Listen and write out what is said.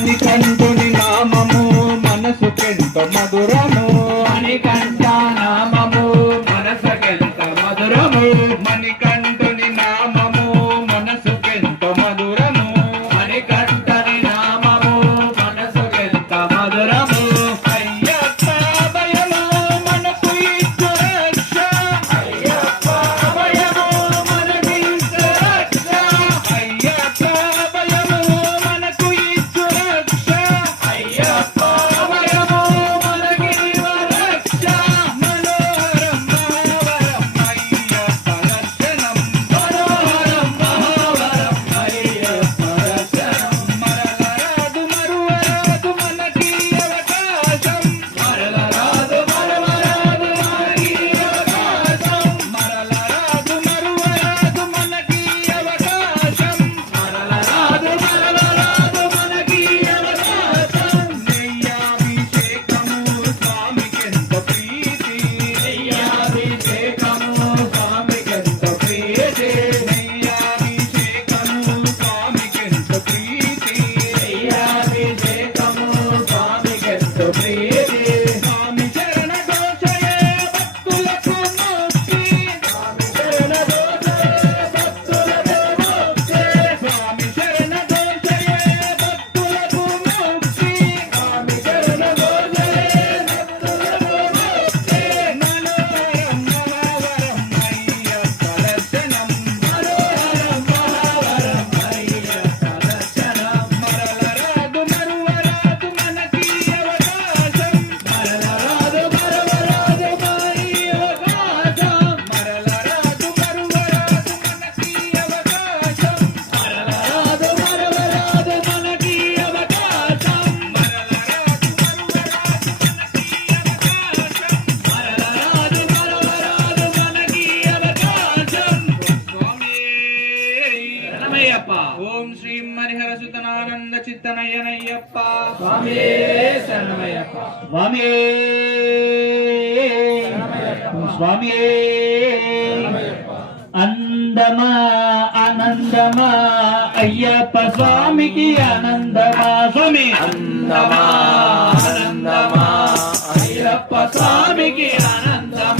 మణికంఠుని నామము మనసుకెంత మధురము మణికంఠ నామము మనసుకెంత మధురము మణికంఠుని నామము మనసుకెంత మధురము మణికంఠని నామము మనసుకెంత మధురము అయ్యప్ప భయము మనకు ఇచ్చు రక్ష అయ్యప్ప భయము మనకిచ్చు రక్ష అయ్యప్ప భయము మనకు ఇచ్చు రక్ష అయ్యప్ప భయము మనకిచ్చు రక్ష మనోహరం మహావరం అయ్యప్ప దర్శనం మనోహరం మహావరం అయ్యప్ప దర్శనం మరలరాదు మరువరాదు మనకి అవకాశం మరలరాదు మరవరాదు మనకి అవకాశం మరలరాదు మరువరాదు మనకి అవకాశం మరలరాదు మరవరాదు మనకి అవకాశం నెయ్యాభిషేకము స్వామికెంత ప్రీతి అయ్యాభిషేకము స్వామికెంత ప్రీతి నెయ్యాభిషేకము స్వామికెంత ప్రీతి అయ్యాభిషేకము స్వామికెంత ప్రీతి స్వామి చరణ దోషయే భక్తులకు ముక్తి స్వామి శరణ దోషే భక్తులకు ముక్తి స్వామి చరణ దోషయే భక్తులకు ముక్తి స్వామి శరణ దోషే భక్తులకు ముక్తి మనోహరం మహావరం అయ్యప్ప దర్శనం మనోహరం మహావరం అయ్యప్ప దర్శనం మరలరాదు మరువరాదు మనకి అవకాశం మరలరాదు మరవరాదు మనకి అవకాశం మరలరాదు మరువరాదు మనకి అవకాశం మరలరాదు మరవరాదు మనకి అవకాశం మరలరాదు మరువరాదు మనకి అవకాశం మరలరాదు మరవరాదు మనకి అవకాశం స్వామి శరణమయ్యప్ప ఓం శ్రీ హరిహర సుతనానంద చిత్తనయనయ్యప్ప స్వామి శరణమయ్యప్ప స్వామి స్వామి అందమా ఆనందమా అయ్యప్ప స్వామికి ఆనందమా స్వామి అందమా ఆనందమా అయ్యప్ప స్వామికి ఆనందమా